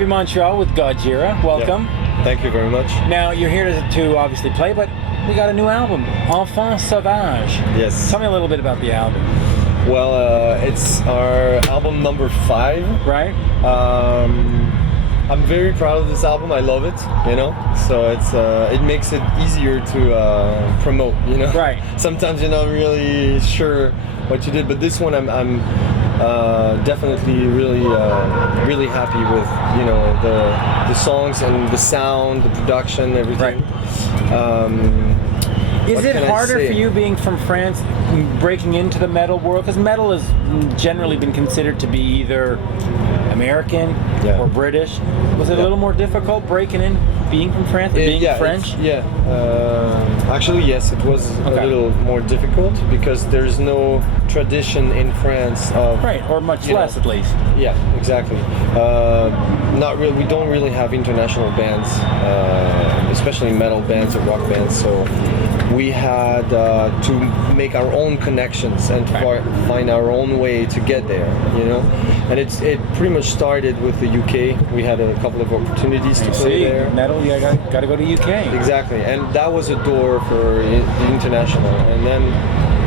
Heavy Montreal with Gojira. Welcome. Yeah. Thank you very much. Now, you're here to obviously play, but we got a new album, L'Enfant Sauvage. Yes. Tell me a little bit about the album. Well, it's our album number 5. Right. I'm very proud of this album. I love it, you know. So it makes it easier to promote, you know. Right. Sometimes you're not really sure what you did, but this one I'm definitely really happy with, you know, the songs and the sound, the production, everything. Right. Is it harder for you being from France, breaking into the metal world? Because metal has generally been considered to be either American or British. Was it a little more difficult breaking in, being from France, being French? Actually, yes, it was a little more difficult because there's no tradition in France of or much less at least. Yeah, exactly. Not really. We don't really have international bands, especially metal bands or rock bands. So we had to make our own connections and find our own way to get there, you know. And it pretty much started with the UK. We had a couple of opportunities to play there. Metal, you got to go to UK. Exactly, and that was a door for the international. And then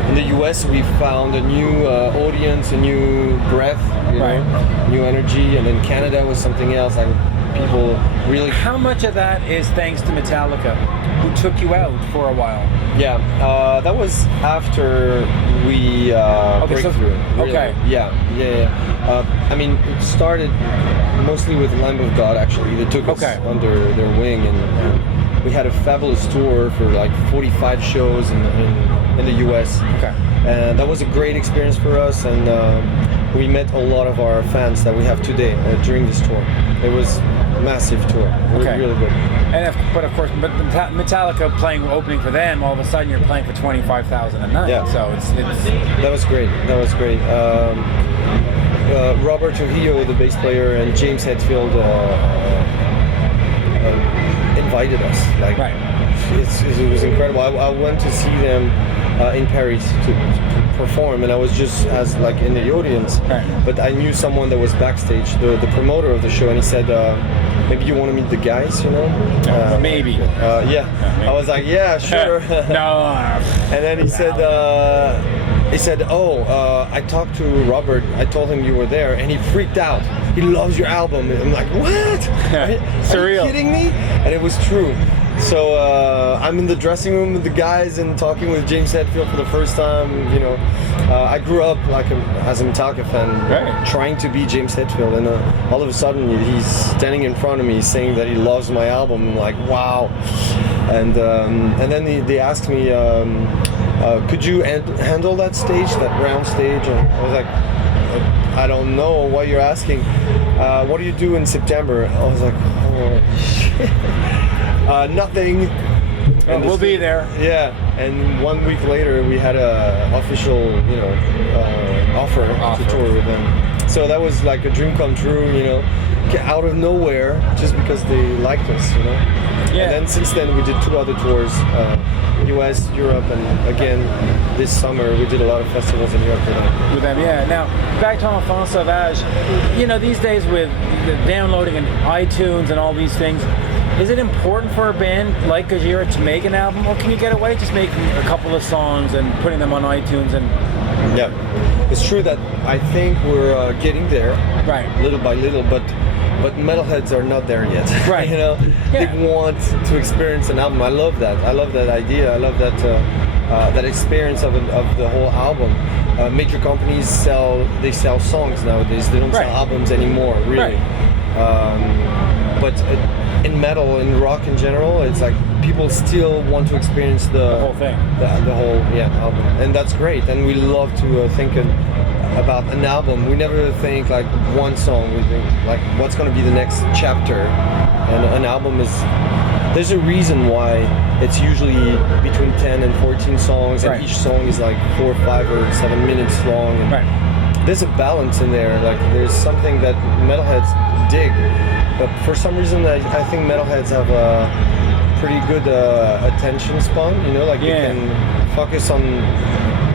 in the US, we found a new audience, a new breath, you know, new energy. And then Canada was something else. Like people really. How much of that is thanks to Metallica, who took you out for a while? Yeah, that was after we break through. Really. Okay. Yeah. I mean, it started mostly with Lamb of God. Actually, they took us under their wing, and we had a fabulous tour for like 45 shows in the US. Okay. And that was a great experience for us, and we met a lot of our fans that we have today during this tour. It was a massive tour. Really good. But of course, Metallica opening for them, all of a sudden you're playing for 25,000 a night. Yeah. So it's that was great. That was great. Robert Trujillo, the bass player, and James Hetfield invited us. Like, it was incredible. I went to see them in Paris to perform, and I was just as like in the audience. But I knew someone that was backstage, the promoter of the show, and he said, maybe you want to meet the guys, you know? Maybe. Yeah. Maybe. I was like, yeah, sure. No. And then he said, I talked to Robert. I told him you were there, and he freaked out. He loves your album. I'm like, what? Are you kidding me? And it was true. So I'm in the dressing room with the guys and talking with James Hetfield for the first time. You know, I grew up as a Metallica fan, trying to be James Hetfield, and all of a sudden he's standing in front of me saying that he loves my album. I'm like, wow. And then they asked me, could you handle that stage, that round stage? And I was like, I don't know what you're asking. What do you do in September? I was like, oh shit. Nothing. We'll be there. Yeah, and 1 week later we had a official, you know, offer to tour with them. So that was like a dream come true, you know, out of nowhere, just because they liked us, you know. Yeah. And then since then we did 2 other tours, US, Europe, and again this summer we did a lot of festivals in Europe with them. Yeah. Now back to L'Enfant Sauvage. You know, these days with the downloading and iTunes and all these things, is it important for a band like Gojira to make an album, or can you get away just making a couple of songs and putting them on iTunes? And yeah, it's true that I think we're getting there, little by little, but metalheads are not there yet. Right. You know, they want to experience an album. I love that. I love that idea. I love that that experience of the whole album. Major companies sell songs nowadays. They don't sell albums anymore, really. But in metal, in rock in general, it's like people still want to experience the whole thing, the whole album, and that's great. And we love to think about an album. We never think like one song. We think like what's going to be the next chapter. And an album is, there's a reason why it's usually between 10 and 14 songs, and each song is like 4, 5, or 7 minutes long. And there's a balance in there. Like there's something that metalheads dig. But for some reason, I think metalheads have a pretty good attention span, you know, like you can focus on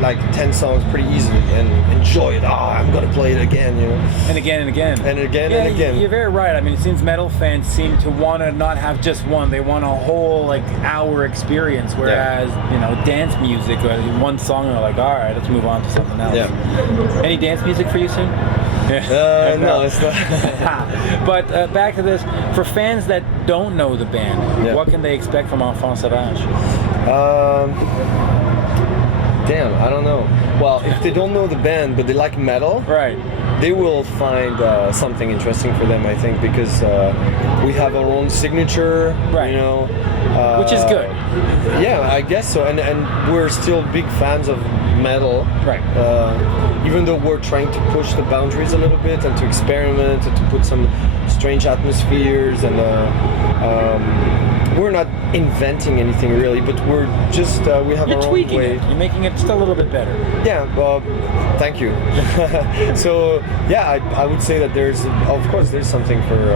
like 10 songs pretty easily and enjoy it. I'm gonna play it again, you know. And again and again. And again and again. You're very right. I mean, it seems metal fans seem to want to not have just one. They want a whole like hour experience, whereas, you know, dance music, one song, they're like, all right, let's move on to something else. Yeah. Any dance music for you soon? No, it's not. But back to this, for fans that don't know the band, what can they expect from L'Enfant Sauvage? Damn, I don't know. Well, if they don't know the band but they like metal, they will find something interesting for them, I think, because we have our own signature, you know. Which is good. Yeah, I guess so. And we're still big fans of metal. Even though we're trying to push the boundaries a little bit and to experiment and to put some strange atmospheres and we're not inventing anything really, but we're just we have our own way. You're making it just a little bit better. Yeah, well, thank you. So yeah, I would say that there's, of course, there's something for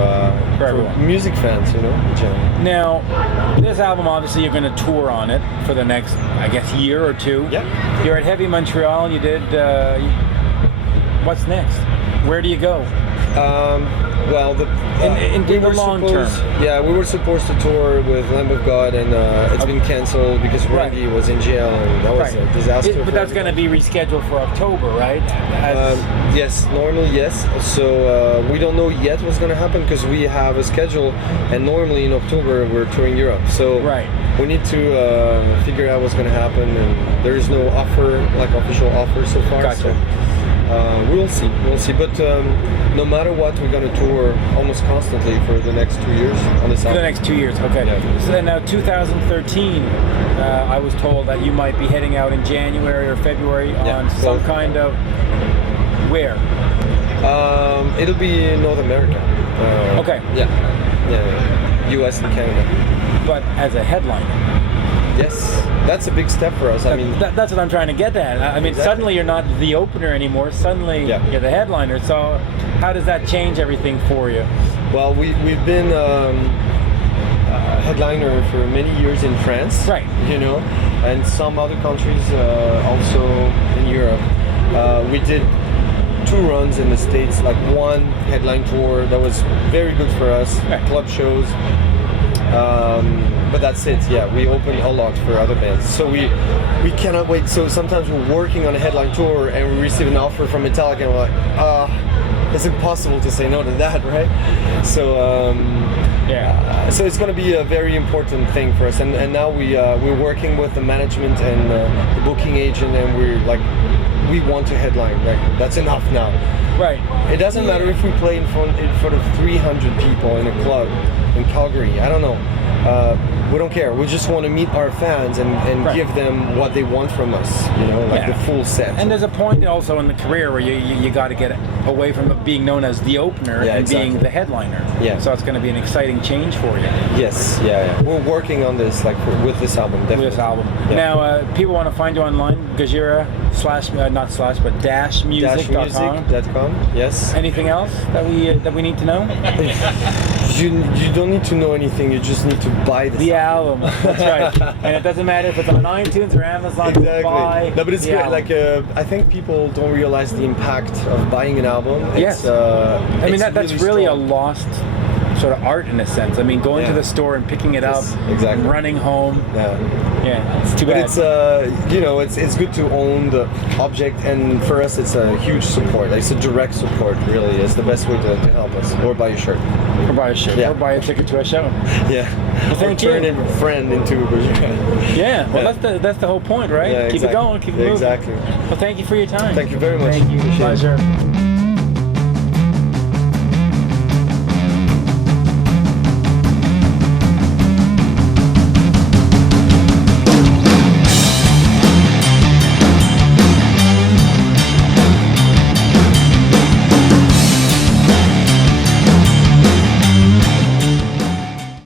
music fans, you know. In general. Now, this album, obviously, you're going to tour on it for the next, I guess, year or two. Yeah. You're at Heavy Montreal. You did. What's next? Where do you go? Well, in the long term. Yeah, we were supposed to tour with Lamb of God, and it's been canceled because Randy was in jail, and that was a disaster. But that's going to be rescheduled for October, right? Yes, normally yes. So we don't know yet what's going to happen because we have a schedule, and normally in October we're touring Europe. So we need to figure out what's going to happen, and there is no offer, like official offer so far. Gotcha. So we'll see. But no matter what, we're going to tour almost constantly for the next 2 years on this album. For the next 2 years, okay. Yeah. So then now 2013, I was told that you might be heading out in January or February on some kind of... Where? It'll be in North America. Okay. Yeah. US and Canada. But as a headliner. Yes, that's a big step for us. I mean, that's what I'm trying to get at. I mean, suddenly you're not the opener anymore. Suddenly you're the headliner. So, how does that change everything for you? Well, we've been headliner for many years in France, you know, and some other countries also in Europe. We did 2 runs in the States, like 1 headline tour that was very good for us, club shows. But that's it. Yeah, we open a lot for other bands, so we cannot wait. So sometimes we're working on a headline tour and we receive an offer from Metallica, and we're like, it's impossible to say no to that, right? So so it's going to be a very important thing for us. And now we're working with the management and the booking agent, and we're like, we want to headline. Like, that's enough now. Right. It doesn't matter if we play in front of 300 people in a club in Calgary. I don't know. We don't care. We just want to meet our fans and give them what they want from us, you know, like the full set. And there's a point also in the career where you got to get away from being known as the opener and being the headliner. Yeah. So it's going to be an exciting change for you. Yes. Yeah. We're working on this, like with this album. Definitely. With this album. Yeah. Now, people want to find you online. Gojira /music.com. Yes. Anything else that we need to know? You don't need to know anything. You just need to buy the album. That's right. And it doesn't matter if it's on iTunes or Amazon. Buy no, but it's great. Like I think people don't realize the impact of buying an album. I mean that's really a lost sort of art in a sense. I mean, going to the store and picking it up, running home. Yeah, it's too bad. But it's good to own the object, and for us, it's a huge support. Like, it's a direct support. Really, it's the best way to help us. Or buy a shirt. Or buy a shirt. Or buy a ticket to a show. Yeah. Well, thank you. Turn a friend into. Yeah. Well, that's the whole point, right? Yeah, keep it going. Keep it moving. Exactly. Well, thank you for your time. Thank you very much. Thank you. Pleasure.